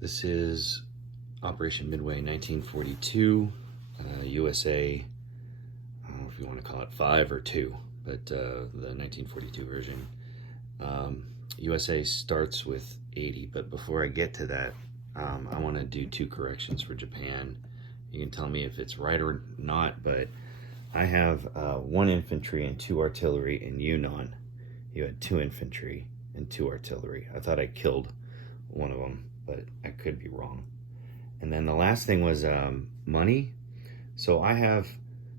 This is Operation Midway 1942, USA, I don't know if you want to call it 5 or 2, but the 1942 version. USA starts with 80, but before I get to that, I want to do 2 corrections for Japan. You can tell me if it's right or not, but I have 1 infantry and 2 artillery. In Yunnan, you had 2 infantry and 2 artillery. I thought I killed one of them, but I could be wrong. And then the last thing was money. So I have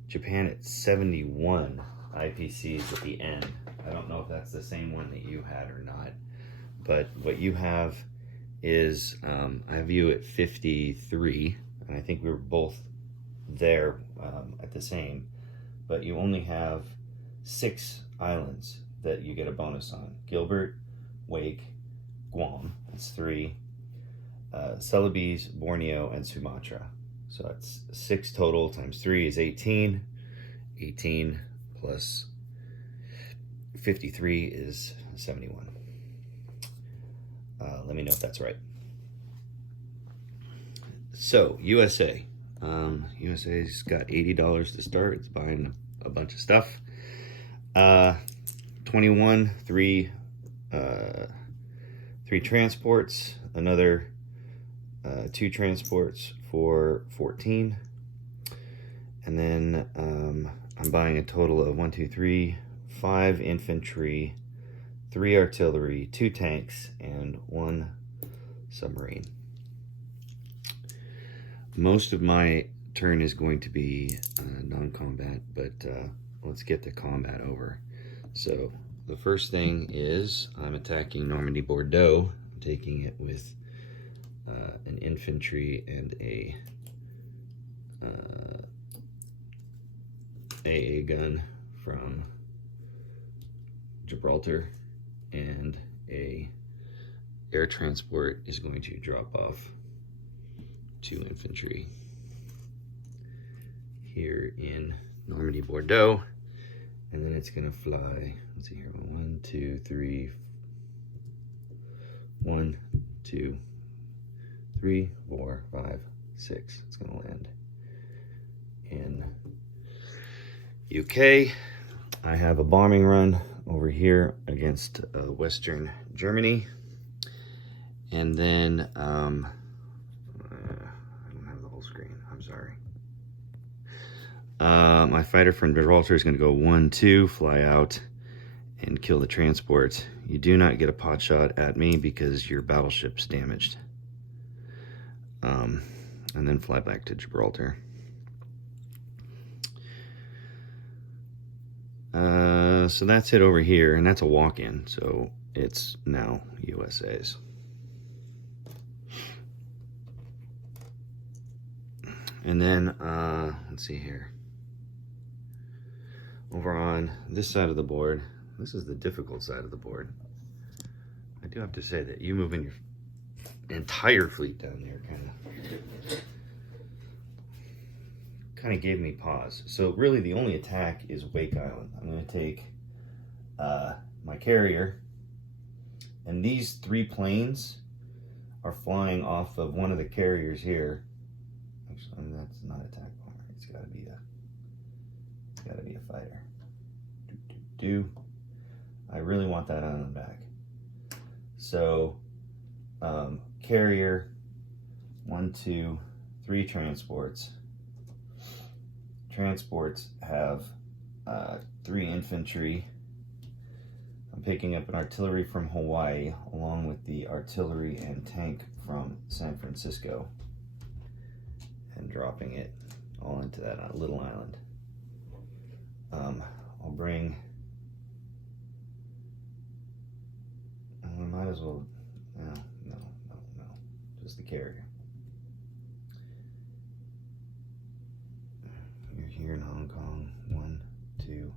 Japan at 71 IPCs at the end. I don't know if that's the same one that you had or not, but what you have is I have you at 53, and I think we were both there at the same, but you only have 6 islands that you get a bonus on. Gilbert, Wake, Guam, that's 3, Celebes, Borneo, and Sumatra. So that's 6 total times 3 is 18. 18 plus 53 is 71. Let me know if that's right. So USA. USA's got $80 to start. It's buying a bunch of stuff. 21, 3 transports, another 2 transports for 14, and then I'm buying a total of 1, 2, 3, 5 infantry, 3 artillery, 2 tanks, and 1 submarine. Most of my turn is going to be non-combat, but let's get the combat over. So the first thing is I'm attacking Normandy Bordeaux. I'm taking it with an infantry and a AA gun from Gibraltar, and a air transport is going to drop off 2 infantry here in Normandy Bordeaux, and then it's gonna fly, let's see here, 1, 2, 3, 1, 2, 3, 4, 5, 6. It's gonna land in UK. I have a bombing run over here against Western Germany, and then I don't have the whole screen, I'm sorry. My fighter from Gibraltar is going to go 1, 2, fly out and kill the transport. You do not get a pot shot at me because your battleship's damaged. And then fly back to Gibraltar. So that's it over here, and that's a walk-in, so it's now USA's. And then, let's see here. Over on this side of the board, this is the difficult side of the board. I do have to say that you moving your entire fleet down there kind of gave me pause. So really the only attack is Wake Island. I'm going to take my carrier, and these 3 planes are flying off of one of the carriers here. Actually, I mean, that's not attack bomber. It's got to be a fighter. I really want that on the back. So carrier, 1, 2, 3 transports. Transports have 3 infantry. I'm picking up an artillery from Hawaii along with the artillery and tank from San Francisco and dropping it all into that little island. I'll bring, I might as well, no, just the carrier. You're here in Hong Kong, 1, 2,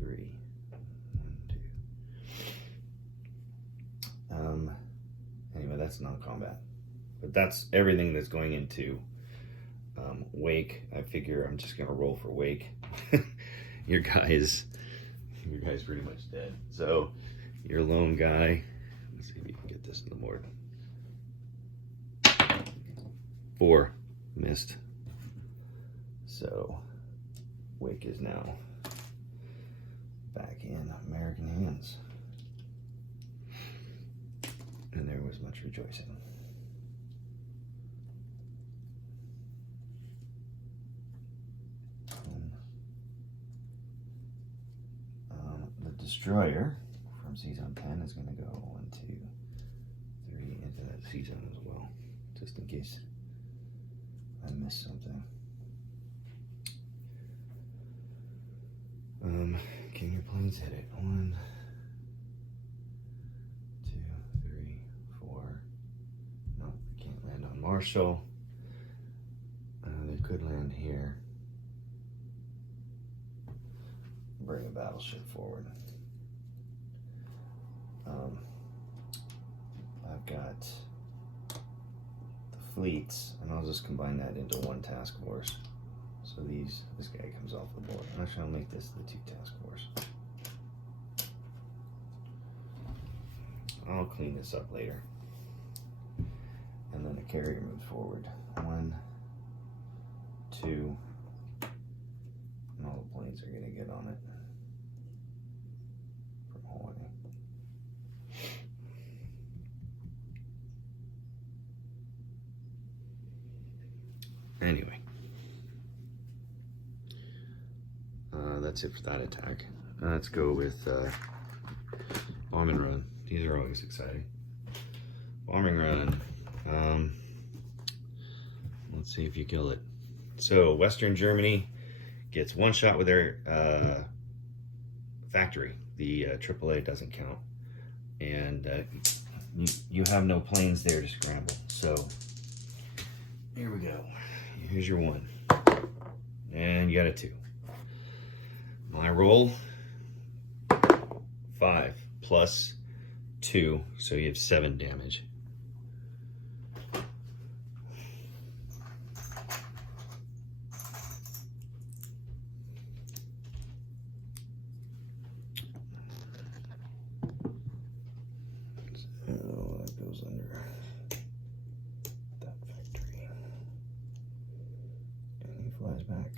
3, 1, 2. Anyway, that's non-combat, but that's everything that's going into Wake. I figure I'm just gonna roll for Wake. Your guy's pretty much dead. So your lone guy, let's see if you can get this on the board. 4 missed. So Wake is now back in American hands. And there was much rejoicing. The Destroyer from season 10 is going to go 1, 2, 3 into that season as well, just in case I missed something. Can your planes hit it? 1, 2, 3, 4. No, they can't land on Marshall. They could land here. Bring a battleship forward. I've got the fleets, and I'll just combine that into one task force. So this guy comes off the board. Actually, I'll make this the 2 task force. I'll clean this up later. And then the carrier moves forward. 1, 2, and all the planes are going to get on it from Hawaii. Anyway, that's it for that attack. Let's go with Bomb and Run. These are always exciting. Bombing Run. Let's see if you kill it. So Western Germany gets 1 shot with their factory. The AAA doesn't count. And you have no planes there to scramble. So here we go. Here's your 1. And you got a 2. My roll, 5 plus 2, so you have 7 damage. So that goes under that factory. And he flies back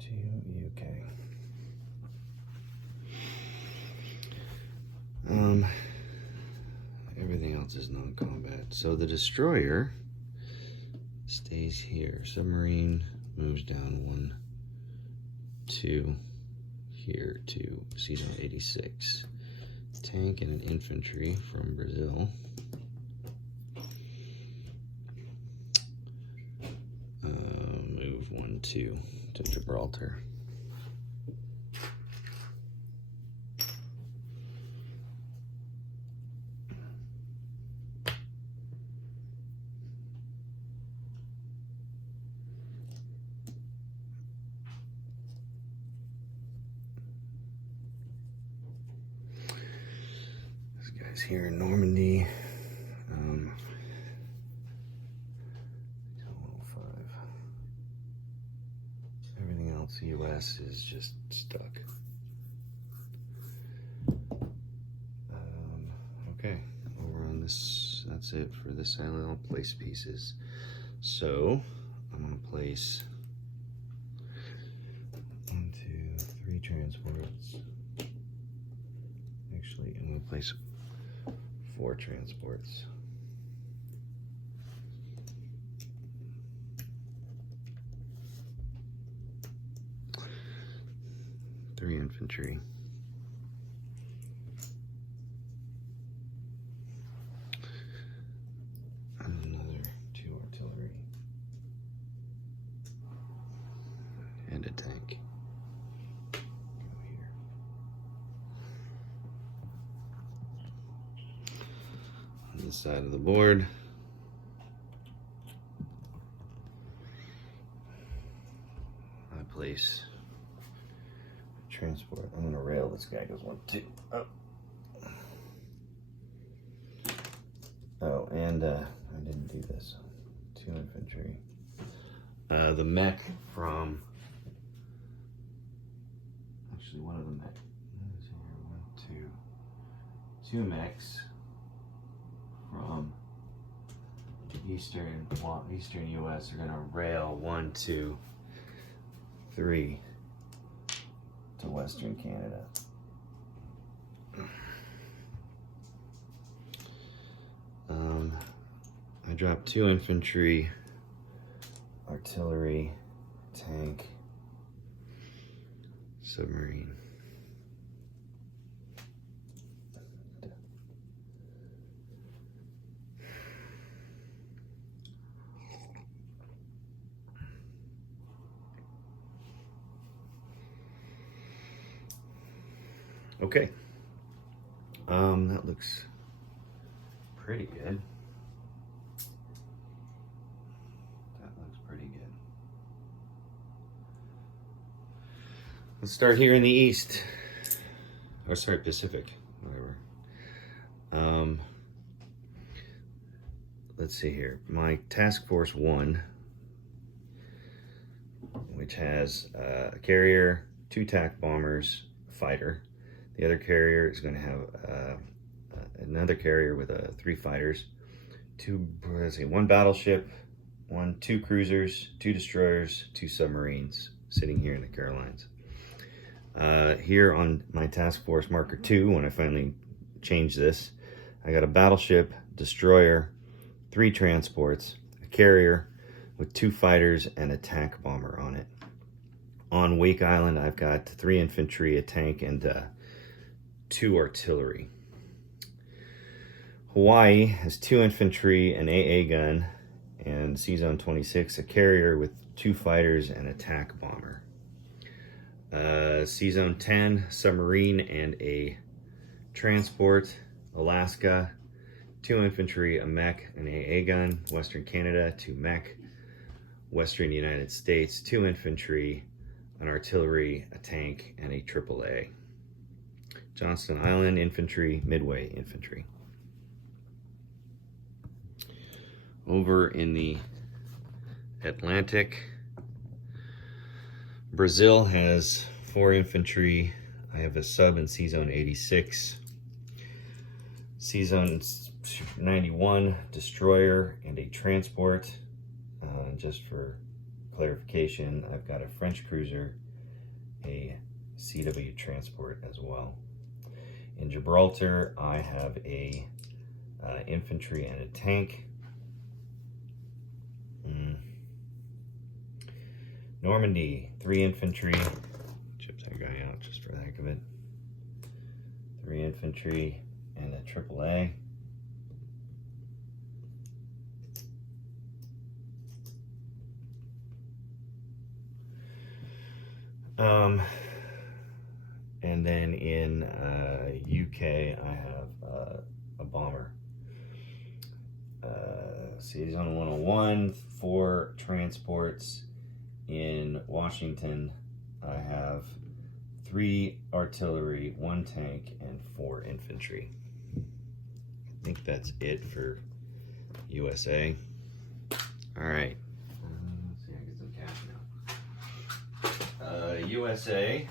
to UK. Everything else is non-combat. So the Destroyer stays here. Submarine moves down 1, 2, here to season 86. Tank and an infantry from Brazil. Move 1, 2 to Gibraltar. Here in Normandy, 105. Everything else, US is just stuck. Okay, over on this, that's it for this island. I'll place pieces. So I'm gonna place 1, 2, 3 transports. Actually, I'm gonna place 4 transports. Three infantry. And another 2 artillery. And a tank. Go here. On this side of the board, I place transport. I'm gonna rail this guy. Goes 1, 2. Oh. Oh, and I didn't do this. 2 infantry. The mech from. Actually, one of the mech. 1, 2. 2 mechs from Eastern U.S. are going to rail 1, 2, 3 to Western Canada. I dropped 2 infantry, artillery, tank, submarine. Okay. That looks pretty good. That looks pretty good. Let's start here in the east. Or sorry, Pacific, whatever. Let's see here. My Task Force 1, which has a carrier, 2 attack bombers, fighter. The other carrier is going to have another carrier with 3 fighters, 1 battleship, 2 cruisers, 2 destroyers, 2 submarines sitting here in the Carolines. Here on my Task Force Marker 2, when I finally changed this, I got a battleship, destroyer, 3 transports, a carrier with 2 fighters and a tank bomber on it. On Wake Island, I've got 3 infantry, a tank, and 2 artillery. Hawaii has 2 infantry, an AA gun, and C-Zone 26, a carrier with 2 fighters and a tank bomber. C-Zone 10, submarine and a transport. Alaska, 2 infantry, a mech, an AA gun. Western Canada, 2 mech. Western United States, 2 infantry, an artillery, a tank, and a AAA. Johnston Island infantry, Midway infantry. Over in the Atlantic, Brazil has 4 infantry. I have a sub in C-Zone 86. C-Zone 91, destroyer, and a transport. Just for clarification, I've got a French cruiser, a CW transport as well. In Gibraltar, I have a infantry and a tank. Normandy, 3 infantry. Chips that guy out just for the heck of it. 3 infantry and a AAA. And then in UK, I have a bomber. C-Zone 101, 4 transports. In Washington, I have 3 artillery, 1 tank, and 4 infantry. I think that's it for USA. All right. Let's see, I get some cash now. USA.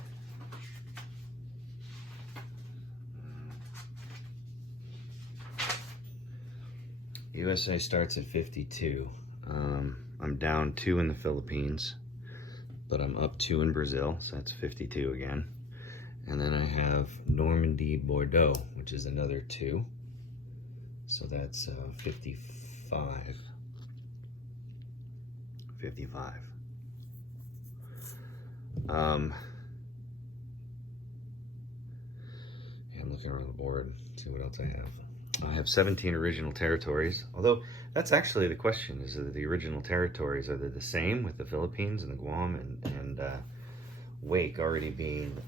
USA starts at 52. I'm down 2 in the Philippines, but I'm up 2 in Brazil, so that's 52 again. And then I have Normandy, Bordeaux, which is another 2. So that's 55. 55. Yeah, I'm looking around the board, see what else I have. I have 17 original territories, although that's actually the question, is that the original territories, are they the same with the Philippines and the Guam and Wake already being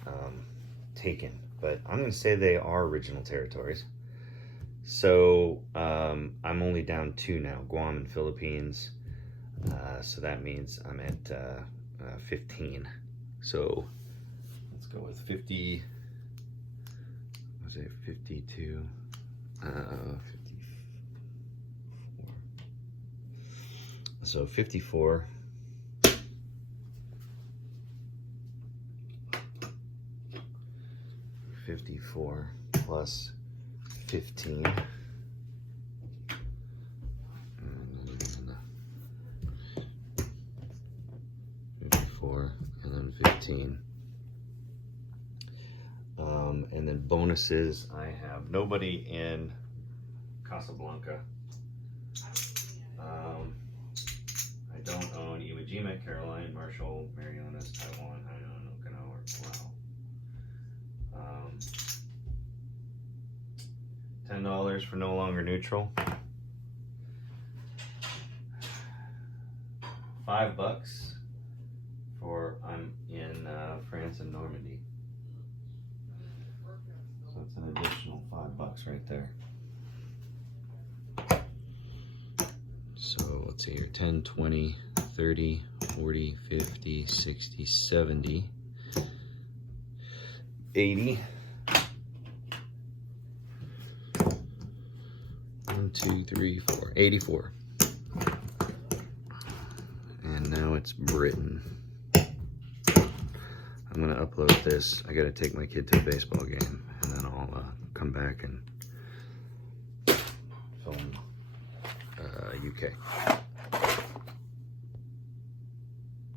taken? But I'm going to say they are original territories. So I'm only down 2 now, Guam and Philippines. So that means I'm at 15. So let's go with 50. Was it 52? 54. So 54. 54 plus 15. And 15. And then bonuses, I have nobody in Casablanca. I don't own Iwo Jima, Caroline, Marshall, Marianas, Taiwan, Hainan, Okinawa, or Palau. $10 for no longer neutral. $5 for I'm in France and Normandy. So it's an additional $5 right there. So let's see here, 10, 20, 30, 40, 50, 60, 70, 80. 1, 2, 3, 4, 84. And now it's Britain. I'm gonna upload this. I gotta take my kid to a baseball game, and then I'll come back and film UK.